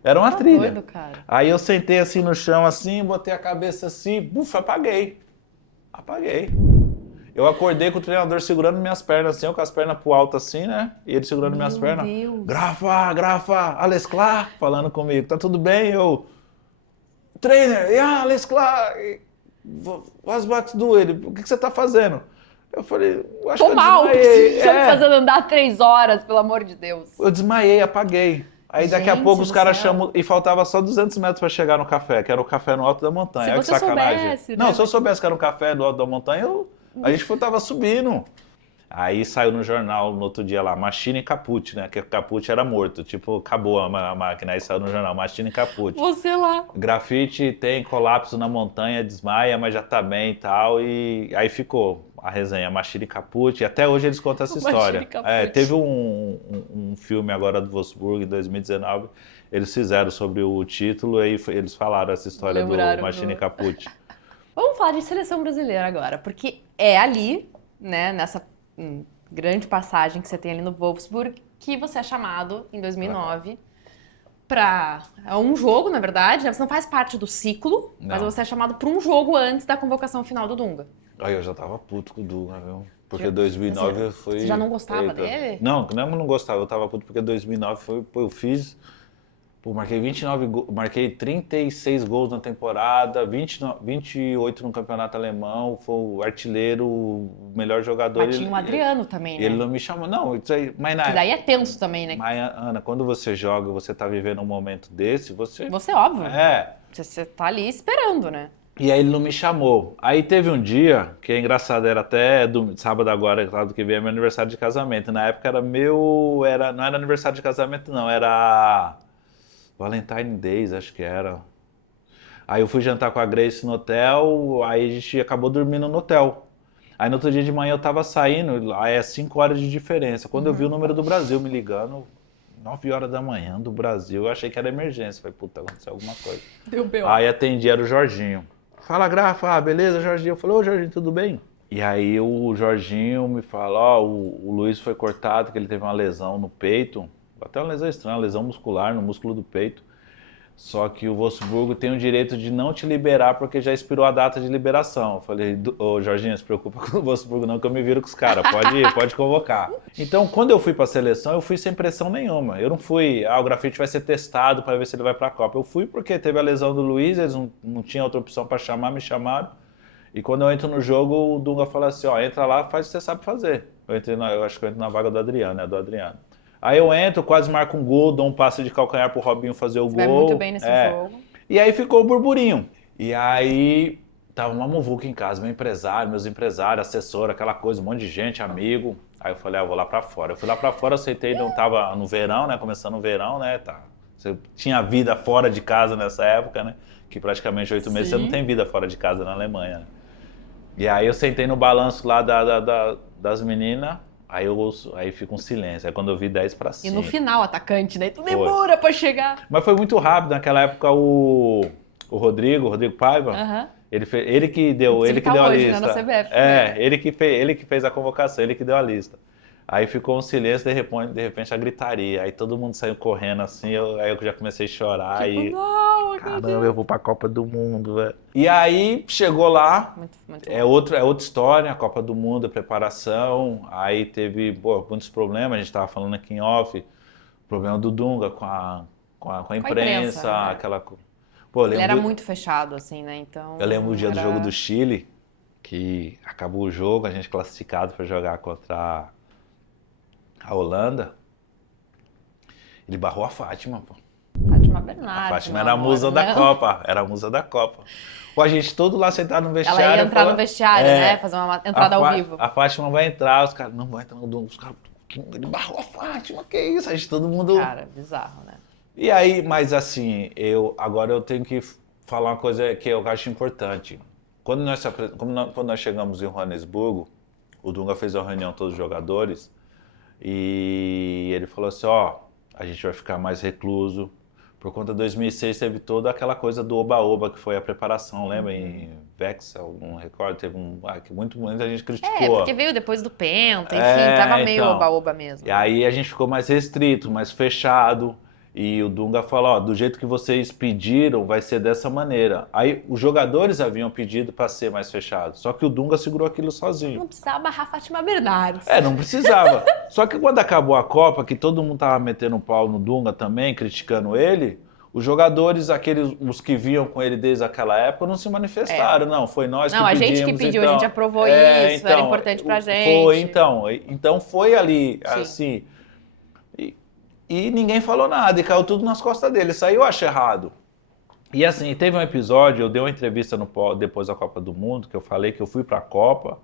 Era uma trilha. Doido, cara. Aí eu sentei assim no chão, assim, botei a cabeça assim, apaguei. Eu acordei com o treinador segurando minhas pernas assim, eu com as pernas pro alto assim, né? E ele segurando minhas pernas. Meu Deus. Grafa, alles klar, falando comigo. Tá tudo bem? Eu... Trainer, alles klar. Was machst du? Ele, o que você tá fazendo? Eu falei, acho que eu desmaiei. Tô me fazendo andar 3 horas, pelo amor de Deus. Eu desmaiei, apaguei. Aí daqui a pouco os caras chamam e faltava só 200 metros para chegar no café, que era o café no alto da montanha. Se você sacanagem. soubesse, Não, né? se eu soubesse que era o café do alto da montanha, a gente tava subindo. Aí saiu no jornal no outro dia lá, Machine Caput, né? Que Caput era morto, tipo, acabou a máquina. Aí saiu no jornal, Machine Caput. Você lá. Grafite tem colapso na montanha, desmaia, mas já tá bem e tal. E aí ficou a resenha, Machine Caput. E até hoje eles contam essa história. Teve um filme agora do Wolfsburg, em 2019. Eles fizeram sobre o título e eles falaram essa história do Machine Caput. Vamos falar de seleção brasileira agora, porque é ali, né, nessa grande passagem que você tem ali no Wolfsburg, que você é chamado em 2009 para um jogo, na verdade, né? Você não faz parte do ciclo, mas você é chamado para um jogo antes da convocação final do Dunga. Aí eu já tava puto com o Dunga, viu? Porque 2009 foi... Você já não gostava dele? Não não gostava, eu tava puto porque 2009 foi, pô, eu fiz... Pô, marquei 29 gols, marquei 36 gols na temporada, 28 no campeonato alemão, foi o artilheiro, o melhor jogador. Mas tinha o Adriano também, né? Ele não me chamou, não, isso aí, mas Que daí é tenso também, né? Mas, Ana, quando você joga, você tá vivendo um momento desse, você... Você, óbvio. É. Você tá ali esperando, né? E aí ele não me chamou. Aí teve um dia, que é engraçado, era até sábado agora, sábado que vem, é meu aniversário de casamento. Na época era não era aniversário de casamento não, era Valentine Days, acho que era. Aí eu fui jantar com a Grace no hotel, aí a gente acabou dormindo no hotel. Aí no outro dia de manhã eu tava saindo, aí é 5 horas de diferença. Quando eu vi o número do Brasil me ligando, 9 horas da manhã do Brasil, eu achei que era emergência. Falei, puta, aconteceu alguma coisa. Deu B.O. Aí atendi, era o Jorginho. Fala, Grafa, beleza, Jorginho? Eu falei, ô Jorginho, tudo bem? E aí o Jorginho me fala, ó, o Luiz foi cortado, que ele teve uma lesão no peito, até uma lesão estranha, uma lesão muscular no músculo do peito. Só que o Wolfsburgo tem o direito de não te liberar porque já expirou a data de liberação. Eu falei, ô Jorginho, não se preocupa com o Wolfsburgo não, que eu me viro com os caras, pode convocar. Então, quando eu fui para a seleção, eu fui sem pressão nenhuma. Eu não fui, o Grafite vai ser testado para ver se ele vai para a Copa. Eu fui porque teve a lesão do Luiz, eles não tinham outra opção para chamar, me chamaram. E quando eu entro no jogo, o Dunga fala assim, ó, entra lá, faz o que você sabe fazer. Eu acho que eu entro na vaga do Adriano, né, do Adriano. Aí eu entro, quase marco um gol, dou um passe de calcanhar pro Robinho fazer o gol. Vai muito bem nesse jogo. E aí ficou o burburinho. E aí tava uma muvuca em casa, meu empresário, meus empresários, assessor, aquela coisa, um monte de gente, amigo. Aí eu falei, eu vou lá pra fora. Eu fui lá pra fora, aceitei, não tava no verão, né, começando o verão, né, tá. Você tinha vida fora de casa nessa época, né, que praticamente 8 meses você não tem vida fora de casa na Alemanha, né. E aí eu sentei no balanço lá das meninas. Aí fica um silêncio, aí quando eu vi 10 pra 5. E no final, atacante, né? Tu demora pra chegar. Mas foi muito rápido, naquela época o Rodrigo Paiva, ele que deu a lista. Né, na CBF, ele que fez a convocação, ele que deu a lista. Aí ficou um silêncio, de repente a gritaria, aí todo mundo saiu correndo assim, aí eu já comecei a chorar, tipo, aí não, caramba, eu vou pra Copa do Mundo, velho. E aí chegou lá, muito é outra história, a Copa do Mundo, a preparação, aí teve muitos problemas, a gente tava falando aqui em off, problema do Dunga com a imprensa, né? aquela... Pô, ele era muito fechado, assim, né, então... Eu lembro o dia do jogo do Chile, que acabou o jogo, a gente classificado para jogar contra a Holanda, ele barrou a Fátima, pô. Fátima Bernardes. A Fátima era a musa da Copa, Pô, a gente todo lá sentado no vestiário. Ela ia entrar no vestiário, né? Fazer uma entrada ao vivo. A Fátima vai entrar, os caras, não vai entrar no Dunga, os caras, ele barrou a Fátima, que isso? A gente todo mundo... Cara, bizarro, né? E aí, mas assim, agora eu tenho que falar uma coisa que eu acho importante. Quando nós chegamos em Joanesburgo, o Dunga fez uma reunião com todos os jogadores e ele falou assim, ó, a gente vai ficar mais recluso. Por conta de 2006 teve toda aquela coisa do oba-oba, que foi a preparação, lembra? Em Vexel, não recordo, teve que muita gente criticou. Porque veio depois do Penta, enfim, tava meio oba-oba mesmo. E aí a gente ficou mais restrito, mais fechado. E o Dunga falou, ó, do jeito que vocês pediram, vai ser dessa maneira. Aí os jogadores haviam pedido para ser mais fechado, só que o Dunga segurou aquilo sozinho. Não precisava barrar Fátima Bernardes. Não precisava. Só que quando acabou a Copa, que todo mundo tava metendo um pau no Dunga também, criticando ele, os jogadores, os que vinham com ele desde aquela época, não se manifestaram. Não, foi nós que pedimos. Não, a gente que pediu, então, a gente aprovou isso, era importante pra gente. Foi, então foi ali, sim. Assim... E ninguém falou nada, e caiu tudo nas costas dele. Isso aí eu acho errado. E assim, teve um episódio, eu dei uma entrevista depois da Copa do Mundo, que eu falei que eu fui pra Copa,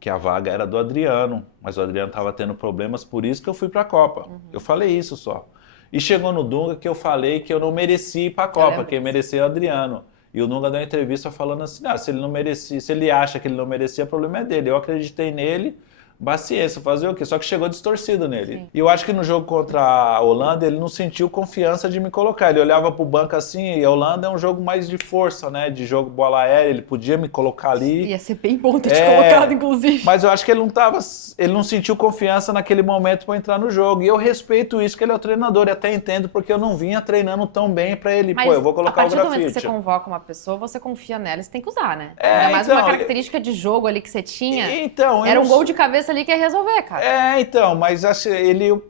que a vaga era do Adriano, mas o Adriano estava tendo problemas, por isso que eu fui pra Copa. Eu falei isso só. E chegou no Dunga que eu falei que eu não merecia ir pra Copa, quem merecia é o Adriano. E o Dunga deu uma entrevista falando assim, se ele não merecia, se ele acha que ele não merecia, o problema é dele. Eu acreditei nele, Paciência, fazer o quê? Só que chegou distorcido nele. Sim. E eu acho que no jogo contra a Holanda, ele não sentiu confiança de me colocar. Ele olhava pro banco assim, e a Holanda é um jogo mais de força, né? De jogo bola aérea, ele podia me colocar ali. Ia ser bem bom ter te colocado, inclusive. Mas eu acho que ele não sentiu confiança naquele momento para entrar no jogo. E eu respeito isso, que ele é o treinador. E até entendo, porque eu não vinha treinando tão bem para ele. Mas pô, eu vou colocar o grafite. A partir do momento que você convoca uma pessoa, você confia nela, você tem que usar, né? É, Ainda mais então, uma característica de jogo ali que você tinha. Então, era um gol de cabeça ali que ia resolver, cara. Então, mas ele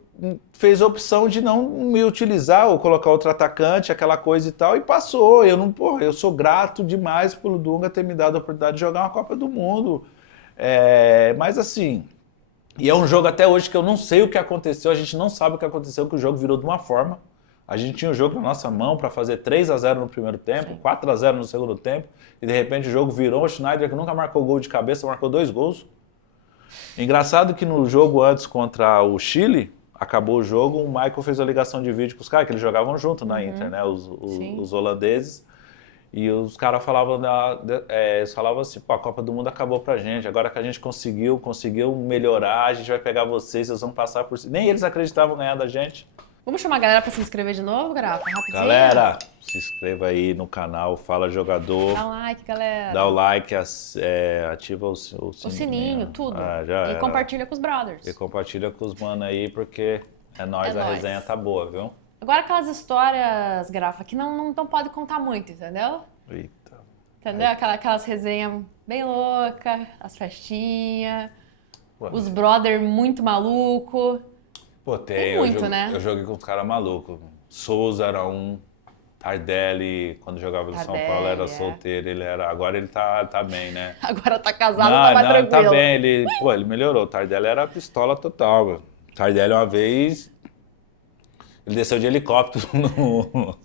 fez a opção de não me utilizar ou colocar outro atacante, aquela coisa e tal, e passou. Eu sou grato demais pelo Dunga ter me dado a oportunidade de jogar uma Copa do Mundo. Mas assim, e é um jogo até hoje que eu não sei o que aconteceu, a gente não sabe o que aconteceu, que o jogo virou de uma forma. A gente tinha o jogo na nossa mão para fazer 3-0 no primeiro tempo, 4-0 no segundo tempo, e de repente o jogo virou. O Schneider, que nunca marcou gol de cabeça, marcou 2 gols. Engraçado que no jogo antes contra o Chile, acabou o jogo, o Michael fez a ligação de vídeo com os caras, que eles jogavam junto na Inter, né? Os holandeses. E os caras falavam, assim, pô, a Copa do Mundo acabou pra gente, agora que a gente conseguiu melhorar, a gente vai pegar vocês vão passar por cima. Nem eles acreditavam ganhar da gente. Vamos chamar a galera pra se inscrever de novo, Grafa? Rapidinho. Galera, se inscreva aí no canal Fala Jogador. Dá um like, galera. Dá o like, ativa o sininho. O sininho, tudo. E compartilha com os brothers. E compartilha com os mano aí, porque a nóis. resenha tá boa, viu? Agora aquelas histórias, Grafa, que não pode contar muito, entendeu? Eita. Entendeu? Aquelas resenhas bem loucas, as festinhas, os brother muito maluco. Pô, tem muito, né? Eu joguei com os caras malucos. Souza era um, Tardelli, quando jogava no São Paulo, era solteiro, agora ele tá bem, né? Agora tá casado, tá mais tranquilo. Tá bem, ele melhorou. O Tardelli era pistola total, meu. Tardelli uma vez, ele desceu de helicóptero no...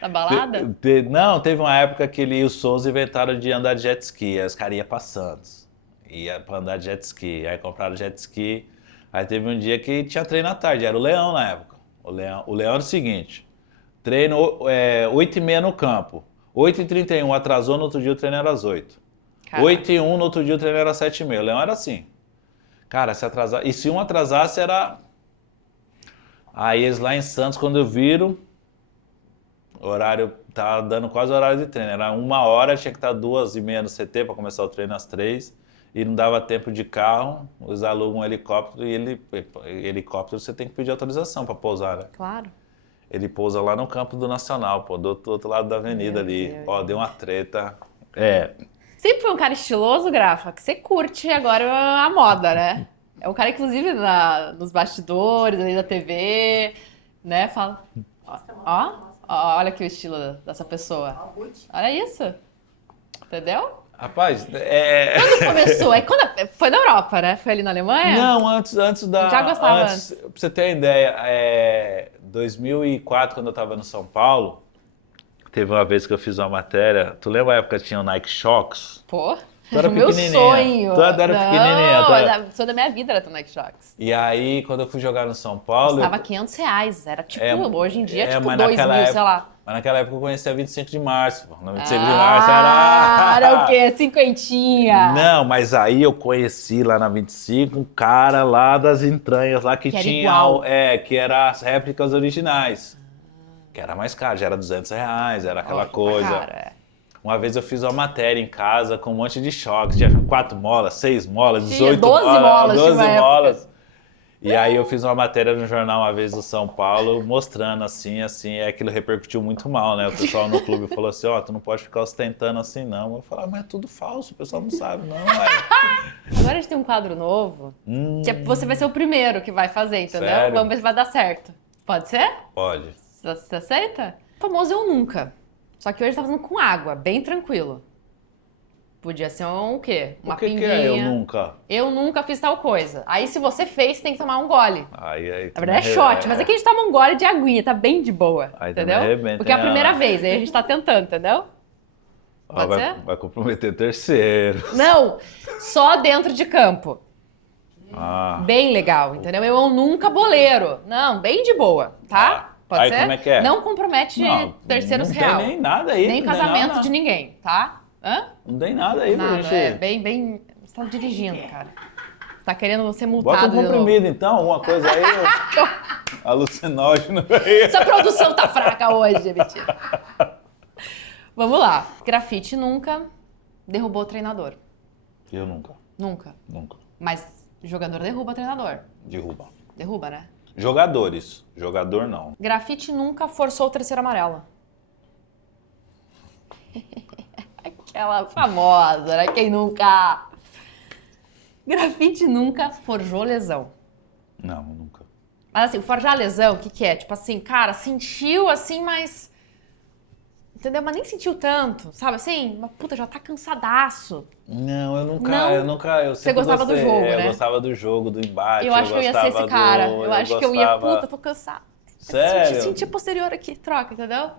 Na balada? Não, teve uma época que ele e o Souza inventaram de andar de jet ski, aí os caras iam pra Santos, ia pra andar de jet ski, aí compraram jet ski. Aí teve um dia que tinha treino à tarde, era o Leão na época. O Leão era o seguinte, treino 8h30 no campo, 8h31 atrasou, no outro dia o treino era às 8. 8h01 no outro dia o treino era às 7h30. O Leão era assim. Cara, se atrasar, e se um atrasasse era... Aí eles lá em Santos, quando viram, o horário tava dando quase o horário de treino, era 1h, tinha que estar 2h30 no CT para começar o treino às 3h. E não dava tempo de carro, eles alugam um helicóptero e helicóptero você tem que pedir autorização para pousar, né? Claro. Ele pousa lá no campo do Nacional, pô, do outro lado da avenida ali. Ó, deu uma treta. Sempre foi um cara estiloso, Grafa, que você curte agora a moda, né? É um cara, inclusive, nos bastidores ali da TV, né? Fala. Ó, olha aqui o estilo dessa pessoa. Olha isso. Entendeu? Rapaz, Quando começou? Foi na Europa, né? Foi ali na Alemanha? Não, antes da... Já gostava antes. Pra você ter ideia, 2004, quando eu tava no São Paulo, teve uma vez que eu fiz uma matéria. Tu lembra a época que tinha o Nike Shox? Pô, tu era meu sonho. Tu era pequenininha. O sonho da minha vida era ter Nike Shox. E aí, quando eu fui jogar no São Paulo... Custava R$500, era tipo, hoje em dia, tipo 2 mil, época, sei lá. Mas naquela época eu conhecia 25 de março. No 25 de março era... Era o quê? Cinquentinha? Não, mas aí eu conheci lá na 25 um cara lá das entranhas, lá que tinha... Igual. Que era as réplicas originais. Que era mais caro, já era R$200, era aquela coisa. Cara, Uma vez eu fiz uma matéria em casa com um monte de choques. Tinha 4 molas, 6 molas, 18 12 molas. 12 molas. E aí eu fiz uma matéria no jornal uma vez do São Paulo, mostrando assim, e aquilo repercutiu muito mal, né? O pessoal no clube falou assim, tu não pode ficar ostentando assim, não. Eu falei, mas é tudo falso, o pessoal não sabe, não. Agora a gente tem um quadro novo, que você vai ser o primeiro que vai fazer, entendeu? Sério? Vamos ver se vai dar certo. Pode ser? Pode. Você aceita? O famoso Eu Nunca. Só que hoje tá fazendo com água, bem tranquilo. Podia ser o quê? Uma pinguinha. Que é eu nunca? Eu nunca fiz tal coisa. Aí se você fez, você tem que tomar um gole. Aí, na verdade é shot, mas aqui a gente toma um gole de aguinha, tá bem de boa, aí entendeu? Arrebenta, porque é a primeira vez, aí a gente tá tentando, entendeu? Pode ser? Vai comprometer terceiro. Não, só dentro de campo. Bem legal, entendeu? Eu nunca boleiro. Não, bem de boa, tá? Pode aí ser? Como é que é? Não compromete terceiros real. Não tem nem nada aí. Nem casamento de ninguém, tá? Não tem nada aí, nada, gente. Bem... Você tá dirigindo, cara. Tá querendo ser multado. Bota um comprimido então, alguma coisa aí. Alucinógeno aí. Sua produção tá fraca hoje, mentira. Vamos lá. Grafite nunca derrubou o treinador. Eu nunca. Nunca. Nunca. Mas jogador derruba treinador. Derruba. Derruba, né? Jogadores. Jogador não. Grafite nunca forçou o terceiro amarelo. Aquela famosa, né? Quem nunca? Grafite nunca forjou lesão. Não, nunca. Mas assim, forjar a lesão, o que que é? Tipo assim, cara, sentiu assim, mas... Entendeu? Mas nem sentiu tanto, sabe assim? Mas puta, já tá cansadaço. Não, eu Não? eu Você sempre gostava do gostei. jogo, Eu né? gostava do jogo, do embate. Eu acho que eu ia ser esse cara. Eu acho que eu ia, puta, tô cansado. Sério? Senti a posterior aqui, troca, entendeu?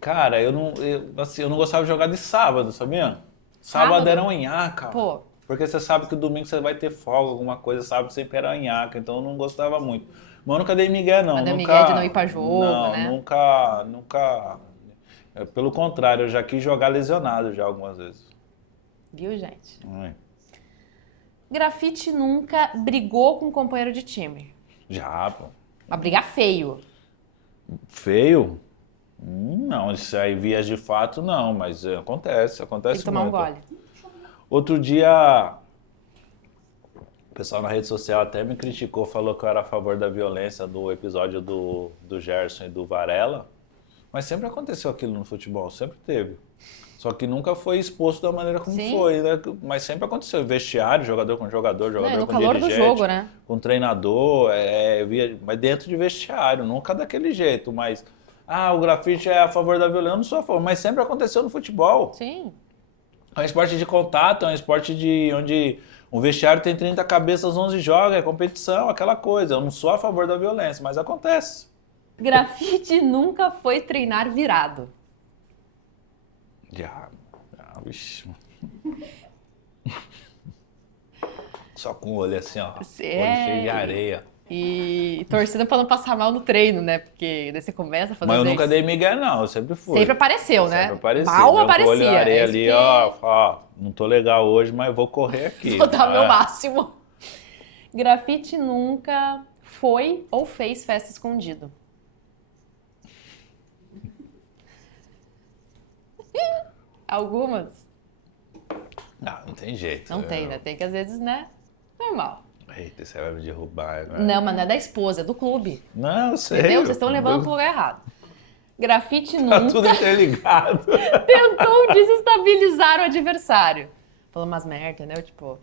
Cara, eu não gostava de jogar de sábado, sabia? Sábado era um nhaca. Pô. Porque você sabe que domingo você vai ter folga, alguma coisa, sábado sempre era nhaca, então eu não gostava muito. Mas eu nunca dei migué, não. Mas deu nunca, migué de não ir pra jogo, não, né? Nunca. Pelo contrário, eu já quis jogar lesionado já algumas vezes. Viu, gente? Ai. Grafite nunca brigou com um companheiro de time. Já, pô. Mas brigar feio. Feio? Não, isso aí vias de fato não, mas acontece Tem que tomar muito. um gole. Outro dia, o pessoal na rede social até me criticou, falou que eu era a favor da violência do episódio do Gerson e do Varela, mas sempre aconteceu aquilo no futebol, sempre teve. Só que nunca foi exposto da maneira como Sim. foi, né? Mas sempre aconteceu, vestiário, jogador com jogador, jogador No com calor do dirigente, jogo, né? com treinador, mas dentro de vestiário, nunca daquele jeito, mas... o grafite é a favor da violência, eu não sou a favor, mas sempre aconteceu no futebol. Sim. É um esporte de contato, é um esporte onde um vestiário tem 30 cabeças, 11 jogam, é competição, aquela coisa. Eu não sou a favor da violência, mas acontece. Grafite nunca foi treinar virado. Já, vixi. Só com o olho assim, ó. Olho cheio de areia. E torcida pra não passar mal no treino, né? Porque daí você começa a fazer Mas eu os nunca ex- dei migué, não, eu sempre fui. Sempre apareceu, né? Sempre aparecia. Mal Meu aparecia. olho na areia é ali, isso ó, não tô legal hoje, mas vou correr aqui. Vou dar o meu É. máximo. Grafite nunca foi ou fez festa escondido. Algumas? Não tem jeito. Não tem, né? Tem que às vezes, né? Normal. Eita, você vai me derrubar. Né? Não, mas não é da esposa, é do clube. Não, eu sei. Entendeu? Vocês estão levando pro lugar errado. Grafite Tá nunca tudo interligado. tentou desestabilizar o adversário. Falando umas merda, né? Tipo,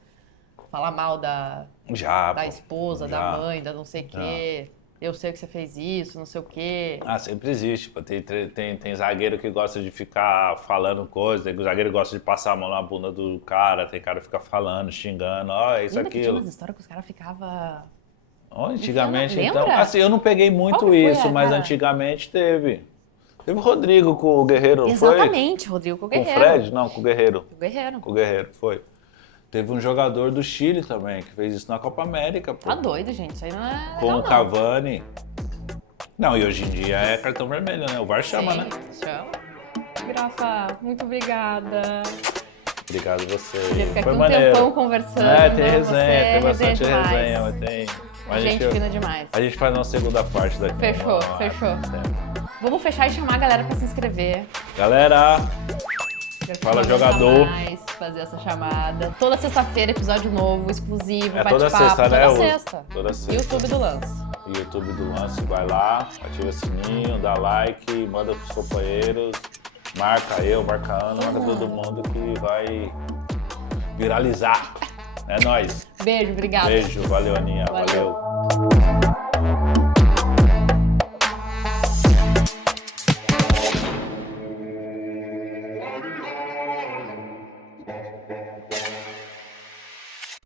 falar mal da Já, pô. esposa, Já. da mãe, da não sei o quê. Eu sei que você fez isso, não sei o quê. Sempre existe. Pô. Tem zagueiro que gosta de ficar falando coisa, tem zagueiro que gosta de passar a mão na bunda do cara, tem cara que fica falando, xingando, isso, Lembra que tinha aquilo. umas histórias que os caras ficavam... Antigamente, Lembra? então. Assim, eu não peguei Qual muito que foi, isso, mas cara? antigamente teve. Teve o Rodrigo com o Guerreiro, não foi? Exatamente, Rodrigo com o Com o Guerreiro. Fred? Não, com o Guerreiro. O Guerreiro. Com o Guerreiro, foi. Teve um jogador do Chile também, que fez isso na Copa América, pô. Tá doido, gente. Isso aí não é Com legal, o Cavani. Não, e hoje em dia é cartão vermelho, né? O VAR chama, Sim, né? chama. Grafa, muito obrigada. Obrigado a você. Podia ficar Foi aqui um maneiro. tempão conversando. Tem Você resenha, é tem bastante resenha demais. resenha, mas tem. Mas Gente fina demais. a gente faz uma segunda parte daqui. Fechou, fechou. Vamos fechar e chamar a galera pra se inscrever. Galera, Quero Fala, chamar jogador. mais, fazer essa chamada. Toda sexta-feira, episódio novo, exclusivo, é toda bate-papo. sexta, né? Toda Ô? sexta. Toda sexta. YouTube do Lance. YouTube do Lance, vai lá, ativa o sininho, dá like, manda pros companheiros, marca eu, marca a Ana, marca todo mundo que vai viralizar. É nóis. Beijo, obrigada. Beijo, valeu Aninha, Valeu. valeu.